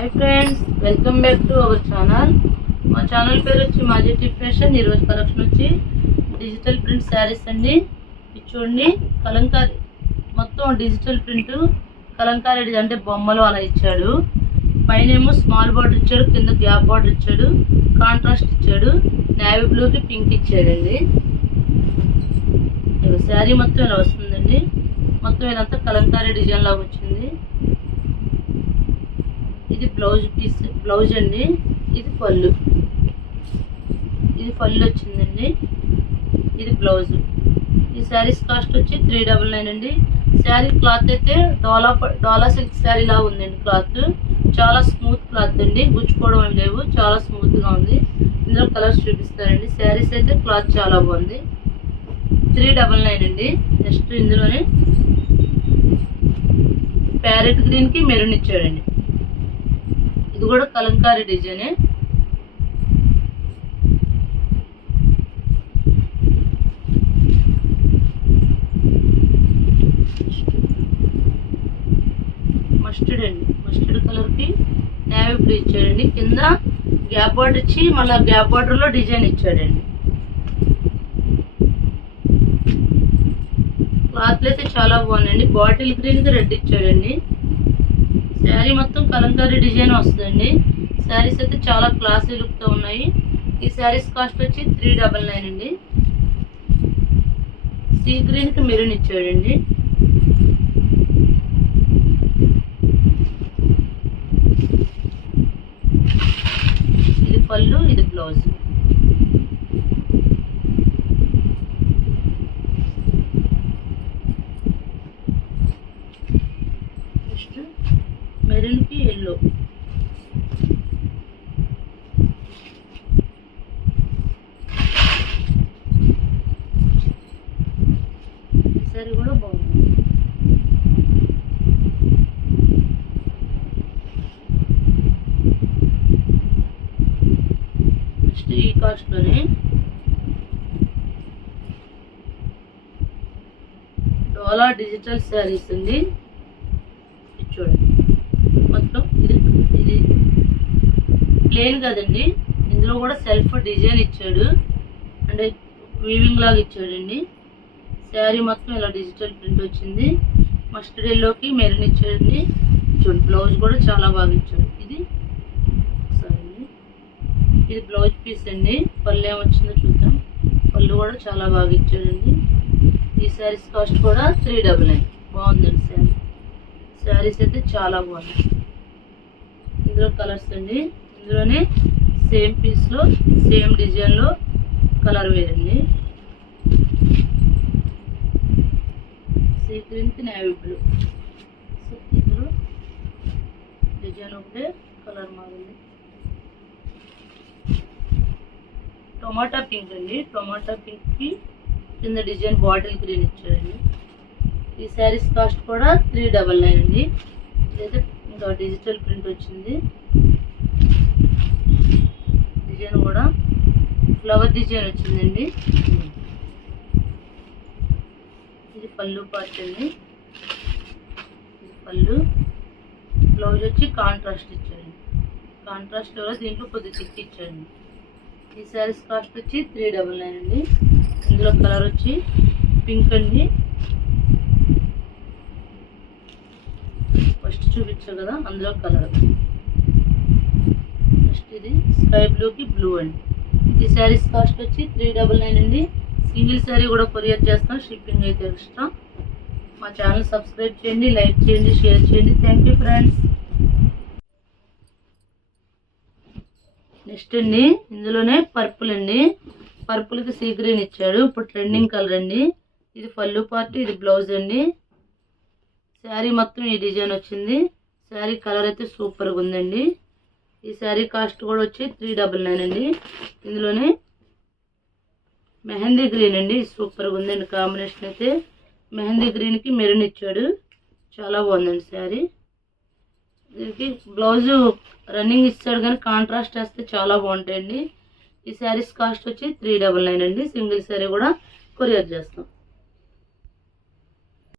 Hi friends, welcome back to our channel. మా channel పేరు వచ్చి మాజెటీ ఫ్యాషన్। ఈ రోజు కలెక్షన్ వచ్చి డిజిటల్ ప్రింట్ శారీస్ అండి। ఇది చూడండి, కలంకారీ మొత్తం డిజిటల్ ప్రింట్ కలంకారీ డిజైన్ అంటే బొమ్మలు అలా ఇచ్చాడు। పైన ఏమో స్మాల్ బార్డర్ ఇచ్చాడు, కింద గ్యాప్ బార్డర్ ఇచ్చాడు, కాంట్రాస్ట్ ఇచ్చాడు, నేవీ బ్లూకి పింక్ ఇచ్చాడండి। శారీ మొత్తం ఇలా వస్తుందండి। మొత్తం ఇదంతా కలంకారీ డిజైన్ లాగా వచ్చింది। ఇది బ్లౌజ్ పీస్, బ్లౌజ్ అండి। ఇది పళ్ళు, ఇది పళ్ళు వచ్చిందండి। ఇది బ్లౌజ్। ఈ శారీస్ కాస్ట్ వచ్చి 399 అండి। శారీ క్లాత్ అయితే డోలా సిల్క్ శారీ లాగా ఉందండి। క్లాత్ చాలా స్మూత్ క్లాత్ అండి, గుచ్చుకోవడం ఏం లేవు, చాలా స్మూత్ గా ఉంది। ఇందులో కలర్స్ చూపిస్తారండి। శారీస్ అయితే క్లాత్ చాలా బాగుంది। 399 అండి। నెక్స్ట్ ఇందులోనే ప్యారెట్ గ్రీన్ కి మెరూన్ ఇచ్చాడండి। ఇది కూడా కలంకారీ డిజైనే। మస్టర్డ్ అండి, మస్టర్డ్ కలర్ కి నేవీ బ్లూ ఇచ్చాడండి। కింద గ్యాప్ బార్డర్ ఇచ్చి మళ్ళీ గ్యాప్ బార్డర్ లో డిజైన్ ఇచ్చాడండి। క్లాత్లు అయితే చాలా బాగున్నాయండి। బాటిల్ గ్రీన్ కి రెడ్ ఇచ్చాడండి। శారీ మొత్తం కలంకారీ డిజైన్ వస్తుందండి। శారీస్ అయితే చాలా క్లాసీ లుక్ తో ఉన్నాయి। ఈ శారీస్ కాస్ట్ వచ్చి 399 అండి। సీ గ్రీన్ కి మెరూన్ ఇచ్చాడండి। ఇది పళ్ళు, ఇది బ్లౌజ్। మెరూన్ కి ఎల్లో, సరే కూడా బాగుంది। నెక్స్ట్ ఈ కాస్ట్ లోనే డోలా డిజిటల్ శారీస్ అండి। చూడండి, మొత్తం ఇది ప్లేన్ కదండి, ఇందులో కూడా సెల్ఫ్ డిజైన్ ఇచ్చాడు, అంటే వీవింగ్ లాగా ఇచ్చాడండి। శారీ మొత్తం ఇలా డిజిటల్ ప్రింట్ వచ్చింది। మస్టర్డ్ ఎల్లోకి మెరూన్ ఇచ్చాడండి। చూడండి, బ్లౌజ్ కూడా చాలా బాగా ఇచ్చాడు। ఇది సరే, ఇది బ్లౌజ్ పీస్ అండి। పళ్ళు ఏమొచ్చిందో చూద్దాం। పళ్ళు కూడా చాలా బాగా ఇచ్చాడండి। ఈ శారీస్ కాస్ట్ కూడా 399। బాగుందండి శారీ। శారీస్ అయితే చాలా బాగున్నాయి। ఇందులో కలర్స్ అండి, ఇందులోనే సేమ్ పీస్ లో సేమ్ డిజైన్ లో కలర్ వేరండి। సీ గ్రీన్ కి నేవీ బ్లూ, ఇందులో డిజైన్ ఒకటే, కలర్ మారింది। టొమాటో పింక్ అండి। టొమాటో పింక్ కి కింద డిజైన్ బాటిల్ గ్రీన్ ఇచ్చారండి। ఈ శారీస్ కాస్ట్ కూడా 399 అండి। ఇదైతే ఇంకా డిజిటల్ ప్రింట్ వచ్చింది। డిజైన్ కూడా ఫ్లవర్ డిజైన్ వచ్చిందండి। ఇది పళ్ళు పార్ట్ అండి। ఇది పళ్ళు, బ్లౌజ్ వచ్చి కాంట్రాస్ట్ ఇచ్చారండి। కాంట్రాస్ట్ కూడా దీంట్లో కొద్దిగా థిక్ ఇచ్చారండి। ఈ శారీస్ కాస్ట్ వచ్చి 399 అండి। ఇందులో కలర్ వచ్చి పింక్ అండి। ఫస్ట్ చూపించా కదా, అందులో కలర్। నెక్స్ట్ ఇది స్కై బ్లూ కి బ్లూ అండి। ఈ శారీస్ కాస్ట్ వచ్చి 399 అండి। సింగిల్ శారీ కూడా కొరియర్ చేస్తాం, షిప్పింగ్ అయితే ఎక్స్ట్రా। మా ఛానల్ సబ్స్క్రైబ్ చేయండి, లైక్ చేయండి, షేర్ చేయండి। Thank you friends. నెక్స్ట్ అండి, ఇందులోనే పర్పుల్ అండి। పర్పుల్ కి సీ గ్రీన్ ఇచ్చాడు, ఇప్పుడు ట్రెండింగ్ కలర్ అండి। ఇది పళ్ళు పార్ట్, ఇది బ్లౌజ్ అండి। శారీ మొత్తం ఈ డిజైన్ వచ్చింది। శారీ కలర్ అయితే సూపర్గా ఉందండి। ఈ శారీ కాస్ట్ కూడా వచ్చి 399 అండి। ఇందులోనే మెహందీ గ్రీన్ అండి, సూపర్గా ఉందండి కాంబినేషన్ అయితే। మెహందీ గ్రీన్ కి మెరూన్ ఇచ్చాడు, చాలా బాగుందండి శారీ। దీనికి బ్లౌజ్ రన్నింగ్ ఇచ్చాడు కానీ కాంట్రాస్ట్ వేస్తే చాలా బాగుంటాయండి। ఈ శారీస్ కాస్ట్ వచ్చి 399 అండి। సింగిల్ శారీ కూడా కొరియర్ చేస్తాం।